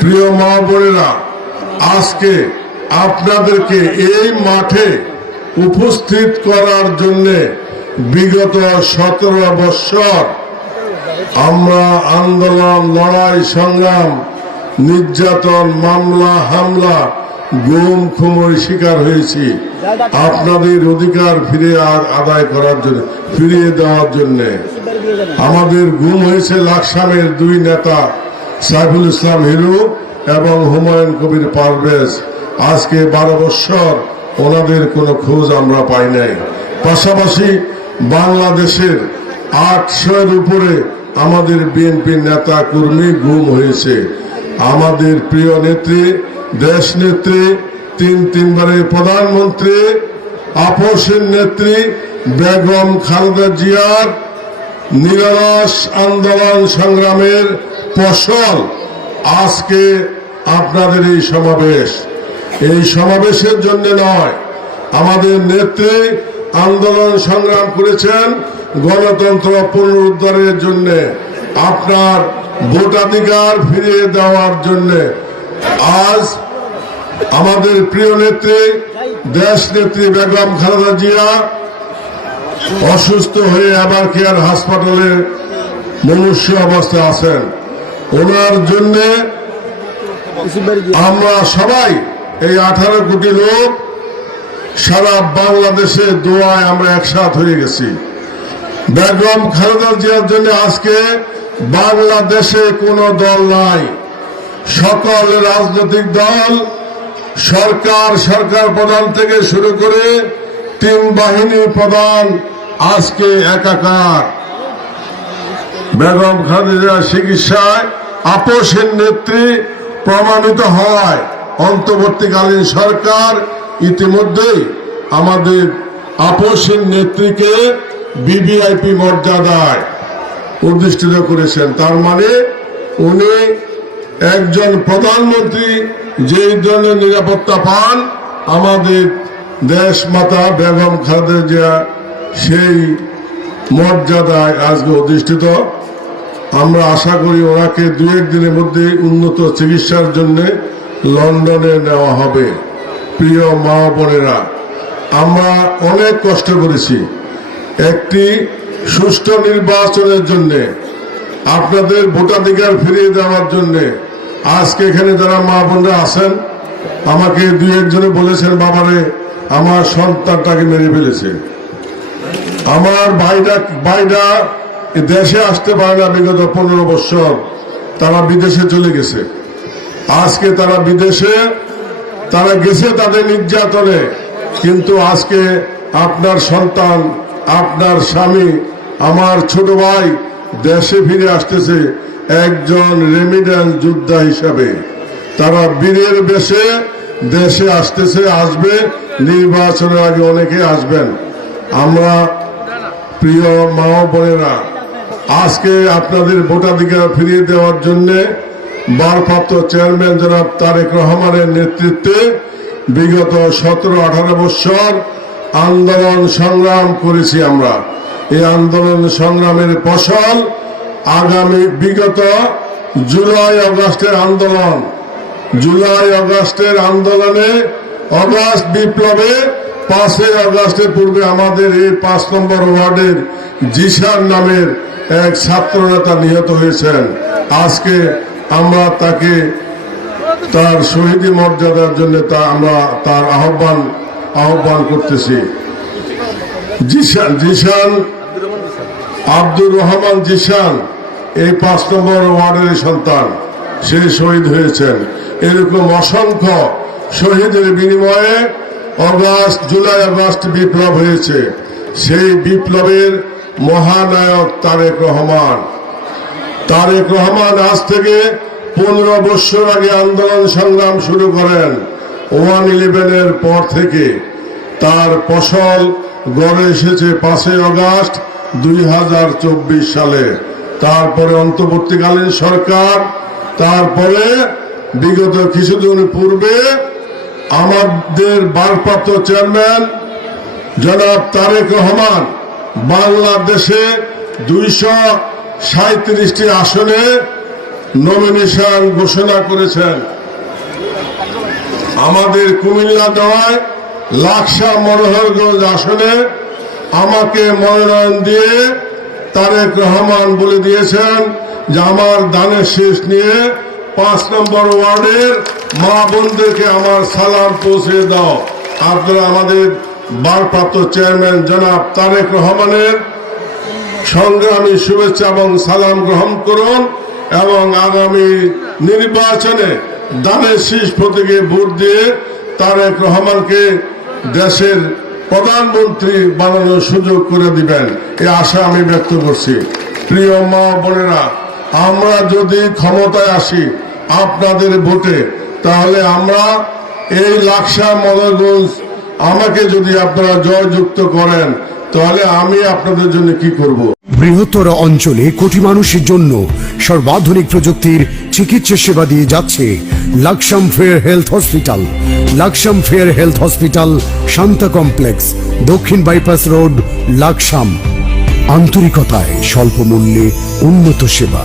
প্রিয় মা বোনেরা, আজকে আপনাদেরকে এই মাঠে উপস্থিত করার জন্য বিগত সতেরো বৎসর আমরা আন্দোলন, লড়াই, সংগ্রাম, নির্যাতন, মামলা, হামলা, গুম, খুমর শিকার হয়েছি। আপনাদের অধিকার ফিরে আ- আদায় করার জন্য, ফিরিয়ে দেওয়ার জন্যে। আমাদের গুম হয়েছে লাকসামের দুই নেতা সাইফুল ইসলাম হিরু এবং হুমায়ুন কবির পারভেজ আজকে বারো বৎসর ওনাদের কোনো খোঁজ আমরা পাই নাই। পাশাপাশি বাংলাদেশের আটশোর উপরে আমাদের বিএনপি নেতা কর্মী গুম হয়েছে। আমাদের প্রিয় নেত্রী, দেশ নেত্রী, তিন তিনবারের প্রধানমন্ত্রী আপোষের নেত্রী বেগম খালেদা জিয়ার নিরলস আন্দোলন সংগ্রামের ফসল আজকে আপনাদের এই সমাবেশ। এই সমাবেশের জন্য নয়, আমাদের নেত্রী আন্দোলন সংগ্রাম করেছেন গণতন্ত্র পুনরুদ্ধারের জন্য, আপনার ভোটাধিকার ফিরিয়ে দেওয়ার জন্য। আজ আমাদের প্রিয় নেত্রী, দেশ নেত্রী বেগম খালেদা জিয়া অসুস্থ হয়ে আবার কেয়ার হাসপাতালে মনুষ্য অবস্থায় আছেন? ওনার জন্য আমরা সবাই এই আঠারো কোটি লোক সারা বাংলাদেশে দোয়ায় আমরা একসাথ হয়ে গেছি। বেগম খালেদা জিয়ার জন্য আজকে বাংলাদেশে কোনো দল নাই। সকল রাজনৈতিক দল সরকার সরকার প্রধান থেকে শুরু করে তিন বাহিনী প্রধান আজকে একাকার বেগম খালেদা চিকিৎসায় আপোষের নেত্রী প্রমাণিত হয়। অন্তর্বর্তীকালীন সরকার ইতিমধ্যেই আমাদের আপোষের নেত্রীকে বিবিআইপি মর্যাদায় প্রতিষ্ঠিত করেছেন। তার মানে উনি একজন প্রধানমন্ত্রী, যেই ধরনের নিরাপত্তা পান, আমাদের দেশ মাতা বেগম খালেদা জিয়া সেই মর্যাদায় আজকে অধিষ্ঠিত। আমরা আশা করি ওনাকে দু একদিনের মধ্যে উন্নত চিকিৎসার জন্য লন্ডনে নেওয়া হবে। প্রিয় মা বোনেরা, আমরা অনেক কষ্ট করেছি। একটি সুষ্ঠু নির্বাচনের জন্য, আপনাদের ভোটাধিকার ফিরিয়ে দেওয়ার জন্য। আজকে এখানে যারা মা বোনরা আছেন, আমাকে দুই একজনে বলেছেন, বাবারে, আমার সন্তানটাকে মেরে ফেলেছে। আমার ভাইরা ভাইরা দেশে আসতে পারে না বিগত পনেরো বছর। তারা বিদেশে চলে গেছে। আজকে তারা বিদেশে, তারা গেছে তাদের নির্যাতনে। কিন্তু আজকে আপনার সন্তান, আপনার স্বামী, আমার ছোট ভাই দেশে ফিরে আসতেছে একজন রেমিডেন্স যোদ্ধা হিসাবে। তারা বীরের বেশে দেশে আসতেছে, আসবে, নির্বাচনের আগে অনেকে আসবেন। আমরা প্রিয় মা বোনেরা, আজকে আপনাদের ভোটাধিকার ফিরিয়ে দেওয়ার জন্য ভারপ্রাপ্ত চেয়ারম্যান জনাব তারেক রহমানের নেতৃত্বে বিগত সতেরো আঠারো বৎসর আন্দোলন সংগ্রাম করেছি আমরা। এই আন্দোলন সংগ্রামের ফসল আগামী বিগত জুলাই আগস্টের আন্দোলন। জুলাই আগস্টের আন্দোলনে অগাস্ট বিপ্লবে পাঁচই আগস্টের পূর্বে আমাদের এই পাঁচ নম্বর ওয়ার্ডের জিসান নামের এক ছাত্র নেতা নিহত হয়েছেন। আজকে আমরা তাকে তার শহীদি মর্যাদার জন্য তা আমরা তার আহ্বান আহ্বান করতেছি। জিসান জিসান আব্দুর রহমান জিসান এই পাঁচ নম্বর ওয়ার্ডের সন্তান, সে শহীদ হয়েছেন। এরকম অসংখ্য শহীদের বিনিময়ে অগাস্ট, জুলাই, আগস্ট বিপ্লব হয়েছে। সেই বিপ্লবের মহানায়ক তারেক রহমান। তারেক রহমান আজ থেকে পনেরো বছর আগে আন্দোলন সংগ্রাম শুরু করেন ওয়ান ইলেভেনের পর থেকে। তার ফসল গড়ে এসেছে পাঁচই আগস্ট দুই সালে। তারপরে অন্তর্বর্তীকালীন সরকার, তারপরে বিগত কিছুদিন পূর্বে আমাদের ভারপ্রাপ্ত চেয়ারম্যান জনাব তারেক রহমান বাংলাদেশে দুইশো সাঁত্রিশটি আসনে নমিনেশন ঘোষণা করেছেন। আমাদের কুমিল্লা দেওয়ায় লাকসা মনোহরগঞ্জ আসনে আমাকে মনোনয়ন দিয়ে তারেক রহমান বলে দিয়েছেন যে আমার দানের শেষ নিয়ে পাঁচ নম্বর ওয়ার্ডের মা বোনদেরকে আমার সালাম পৌঁছে দাও। আপনারা আমাদের ভারপ্রাপ্ত চেয়ারম্যান জনাব তারেক রহমানের সংগ্রামী শুভেচ্ছা এবং সালাম গ্রহণ করুন এবং আগামী নির্বাচনে দানের শীষ প্রতীকে ভোট দিয়ে তারেক রহমানকে দেশের প্রধানমন্ত্রী বানানোর সুযোগ করে দিবেন। এই আশা আমি ব্যক্ত করছি। প্রিয় মা বোনেরা, আমরা যদি ক্ষমতায় আসি, আপনাদের ভোটে তাহলে আমরা এই লাকসা মদরগঞ্জ আমাকে যদি আপনারা জয়যুক্ত করেন, তাহলে আমি আপনাদের জন্য কি করব। বৃহত্তর অঞ্চলে কোটি মানুষের জন্য সর্বাধুনিক প্রযুক্তির চিকিৎসা সেবা দিয়ে যাচ্ছে Laksam fair health hospital. Laksam fair health hospital Shanta complex, দক্ষিণ বাইপাস রোড, লাকসাম। আন্তরিকতায় স্বল্প মূল্যে উন্নত সেবা।